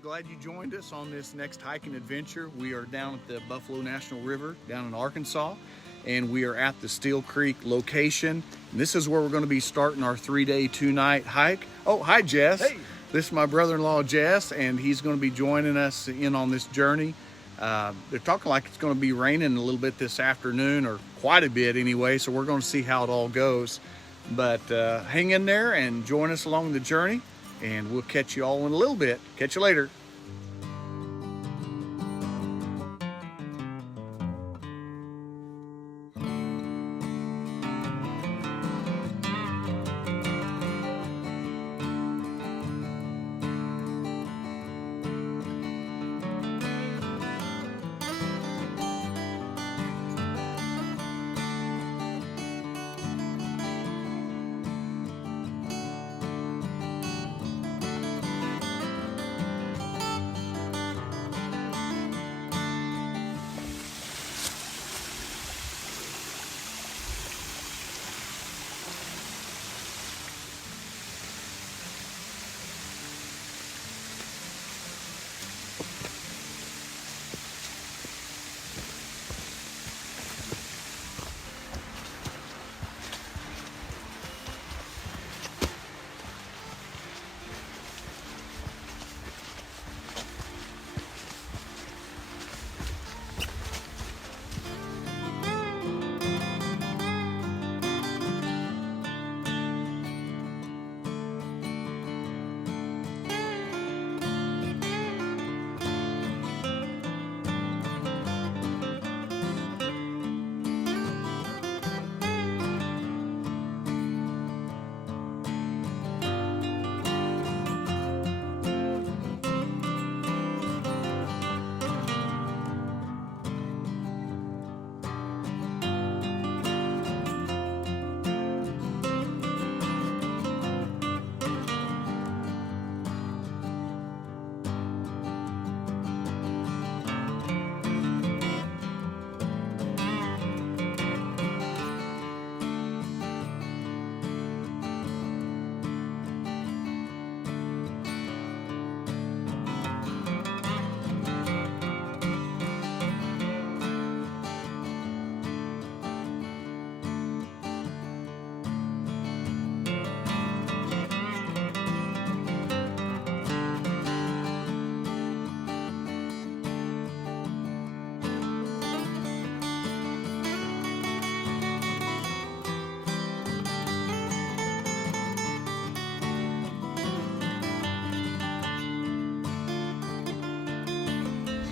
glad you joined us on this next hiking adventure. We are down at the Buffalo National River down in Arkansas, and we are at the Steel Creek location. And this is where we're going to be starting our 3-day, 2-night hike. Oh, hi, Jess. Hey. This is my brother-in-law, Jess, and he's going to be joining us in on this journey. They're talking like it's going to be raining a little bit this afternoon, or quite a bit anyway, so we're going to see how it all goes. But hang in there and join us along the journey, and we'll catch you all in a little bit. Catch you later.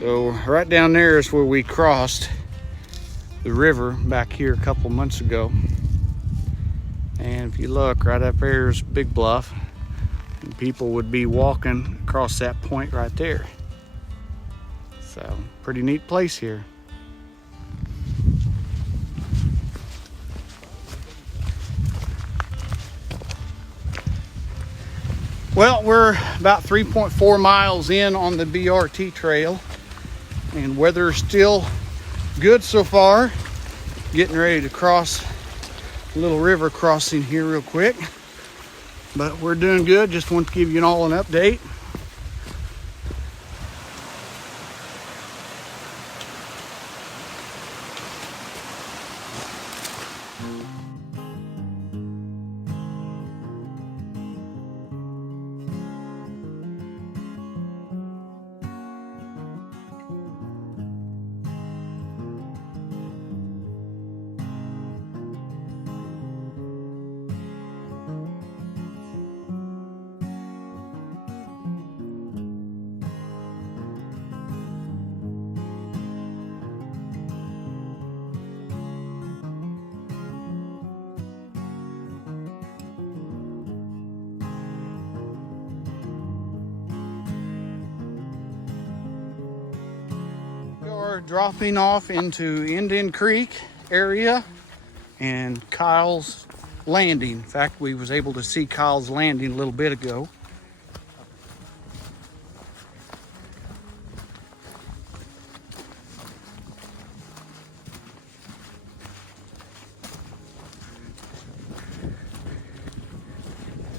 So right down there is where we crossed the river back here a couple months ago. And if you look right up there is Big Bluff, and people would be walking across that point right there. So pretty neat place here. Well, we're about 3.4 miles in on the BRT trail, and weather is still good so far. Getting ready to cross a little river crossing here real quick, but we're doing good. Just want to give you all an update. Are dropping off into Indian Creek area and Kyle's Landing. In fact, we was able to see Kyle's Landing a little bit ago.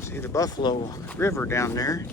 See the Buffalo River down there.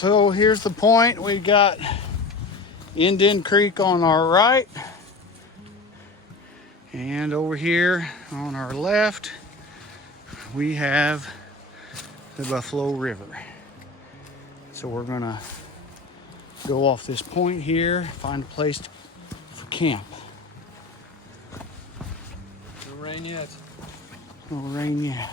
So here's the point. We got Indian Creek on our right, and over here on our left we have the Buffalo River. So we're gonna go off this point here, find a place for camp. No rain yet. No rain yet.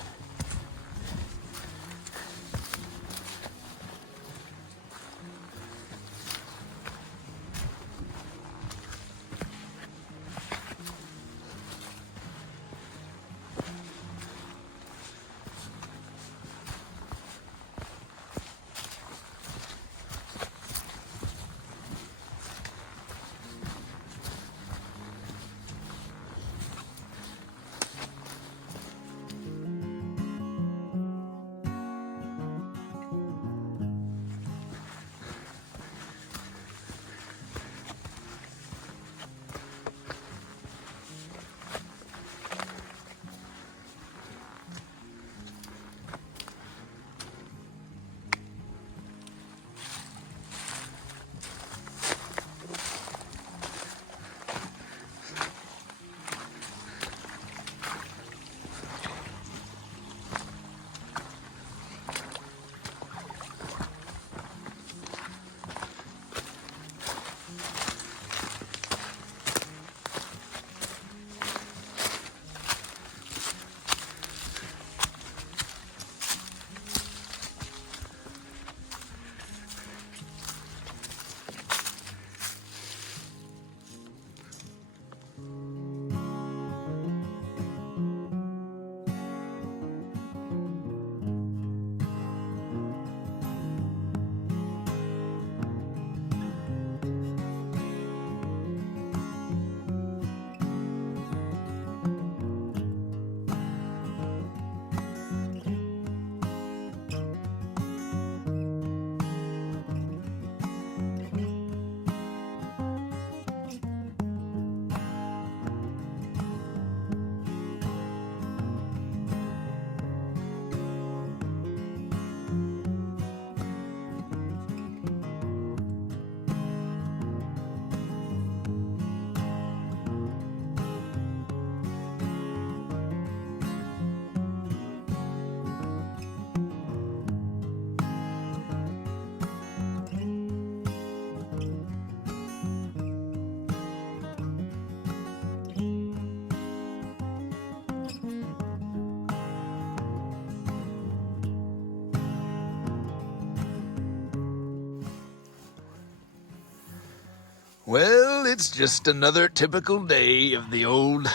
Well, it's just another typical day of the old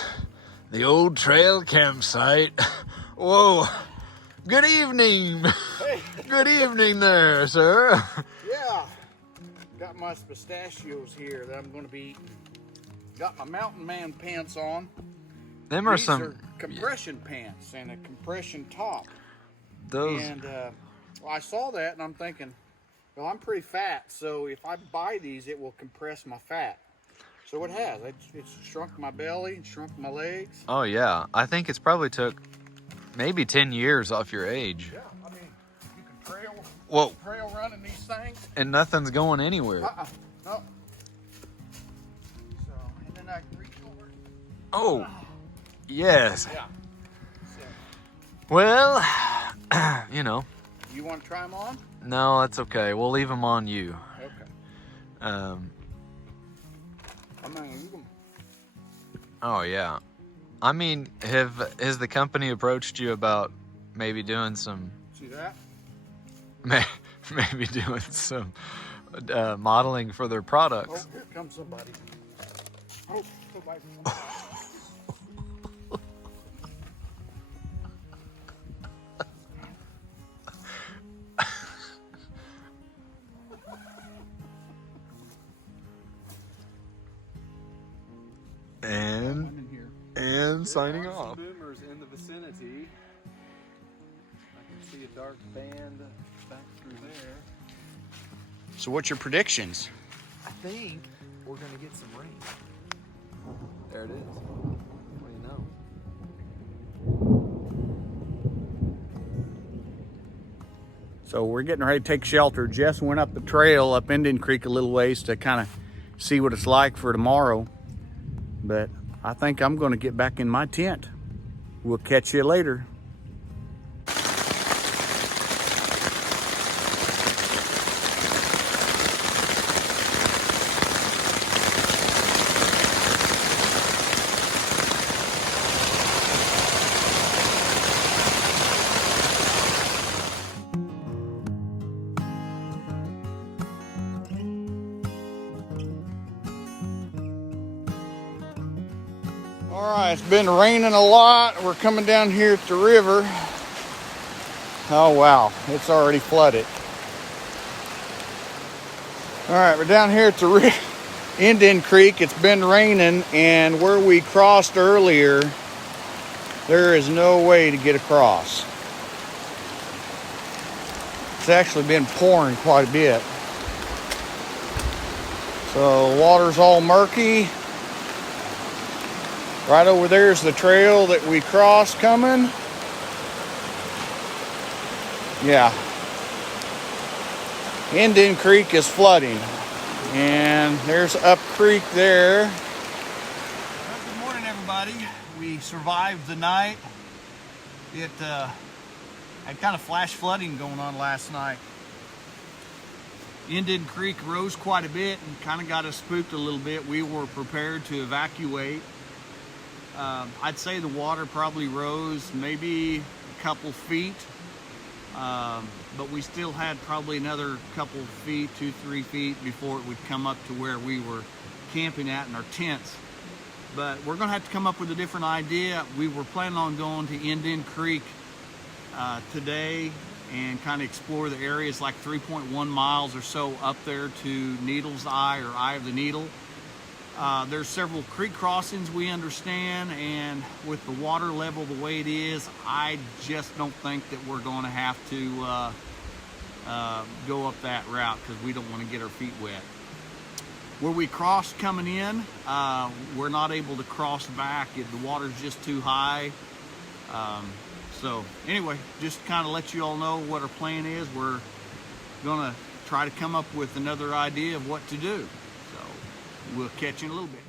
trail campsite. Whoa. Good evening. Hey. Good evening there, sir. Yeah, got my pistachios here that I'm going to be eating. Got my Mountain Man pants on. Them are These some are compression pants and a compression top. those And well, I saw that and I'm thinking, well, I'm pretty fat, so if I buy these, it will compress my fat. So it has. It's shrunk my belly and shrunk my legs. Oh yeah, I think it's probably took maybe 10 years off your age. Yeah, I mean, you can trail run in these things. And nothing's going anywhere. No. So, and then I can reach over. Oh, yes. Yeah. So, Well, you know, you want to try them on? no, that's okay. We'll leave them on you. Okay. Um, I'm gonna eat them. oh yeah. I mean, has the company approached you about maybe doing some, See that? maybe doing some modeling for their products? Oh, here comes somebody. Oh, somebody. And signing off. Boomers in the vicinity. I can see a dark band back through there. So what's your predictions? I think we're gonna get some rain. There it is. What do you know? So we're getting ready to take shelter. Jess went up the trail up Indian Creek a little ways to kind of see what it's like for tomorrow. But I think I'm going to get back in my tent. We'll catch you later. All right, it's been raining a lot. We're coming down here at the river. Oh wow, it's already flooded. All right, we're down here at the Indian Creek. It's been raining, and where we crossed earlier, there is no way to get across. It's actually been pouring quite a bit. So the water's all murky. Right over there is the trail that we crossed coming. Yeah. Indian Creek is flooding. And there's Up Creek there. Well, good morning, everybody. We survived the night. It had kind of flash flooding going on last night. Indian Creek rose quite a bit and kind of got us spooked a little bit. We were prepared to evacuate. I'd say the water probably rose maybe a couple feet, but we still had probably another couple feet, 2-3 feet before it would come up to where we were camping at in our tents. But we're gonna have to come up with a different idea. We were planning on going to Indian Creek today and kind of explore the areas like 3.1 miles or so up there to Needle's Eye or Eye of the Needle. There's several creek crossings, we understand, and with the water level the way it is, I just don't think that we're going to have to go up that route because we don't want to get our feet wet. Where we crossed coming in, we're not able to cross back. The water's just too high. So anyway, just kind of let you all know what our plan is. We're going to try to come up with another idea of what to do. We'll catch you in a little bit.